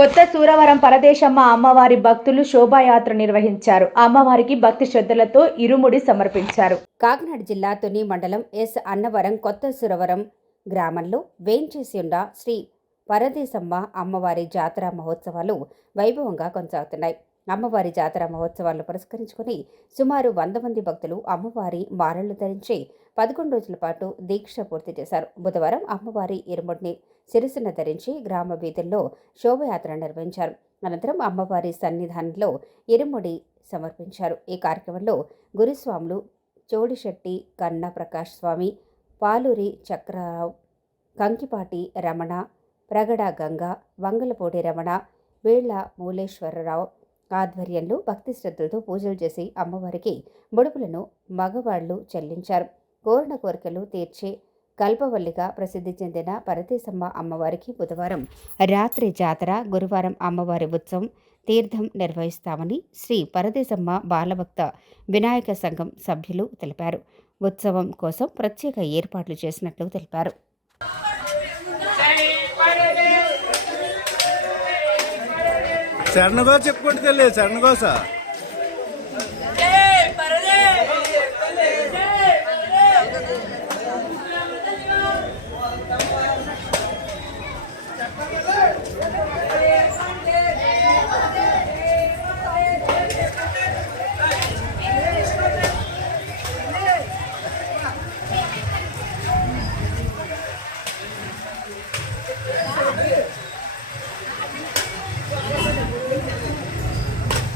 కొత్త సూరవరం పరదేశమ్మ అమ్మవారి భక్తులు శోభాయాత్ర నిర్వహించారు. అమ్మవారికి భక్తి శ్రద్ధలతో ఇరుముడి సమర్పించారు. కాకినాడ జిల్లా తుని మండలం ఎస్. అన్నవరం కొత్త సురవరం గ్రామంలో వేంచేసియుండ ఉన్న శ్రీ పరదేశమ్మ అమ్మవారి జాతర మహోత్సవాలు వైభవంగా కొనసాగుతున్నాయి. అమ్మవారి జాతర మహోత్సవాలను పురస్కరించుకుని సుమారు వంద మంది భక్తులు అమ్మవారి మారళ్ళు ధరించి పదకొండు రోజుల పాటు దీక్ష పూర్తి చేశారు. బుధవారం అమ్మవారి ఇరుముడిని శిరసున ధరించి గ్రామ వీధుల్లో శోభయాత్ర నిర్వహించారు. అనంతరం అమ్మవారి సన్నిధానంలో ఇరుముడి సమర్పించారు. ఈ కార్యక్రమంలో గురుస్వాములు చోడిశెట్టి కన్న ప్రకాష్ స్వామి పాలూరి చక్రరావు కంకిపాటి రమణ ప్రగడ గంగ వంగలపూడి రమణ వేళ్ళ మూలేశ్వరరావు ఆధ్వర్యంలో భక్తి శ్రద్ధలతో పూజలు చేసి అమ్మవారికి ముడుపులను మగవాళ్ళు చెల్లించారు. కోరిన కోరికలు తీర్చే కల్పవల్లిగా ప్రసిద్ధి చెందిన పరదేశమ్మ అమ్మవారికి బుధవారం రాత్రి జాతర గురువారం అమ్మవారి ఉత్సవం తీర్థం నిర్వహిస్తామని శ్రీ పరదేశమ్మ బాలభక్త వినాయక సంఘం సభ్యులు తెలిపారు. ఉత్సవం కోసం ప్రత్యేక ఏర్పాట్లు చేసినట్లు తెలిపారు. చెప్పుకుంటే తెలియదు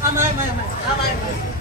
Ah, mais, mais, mais. Ah, mais.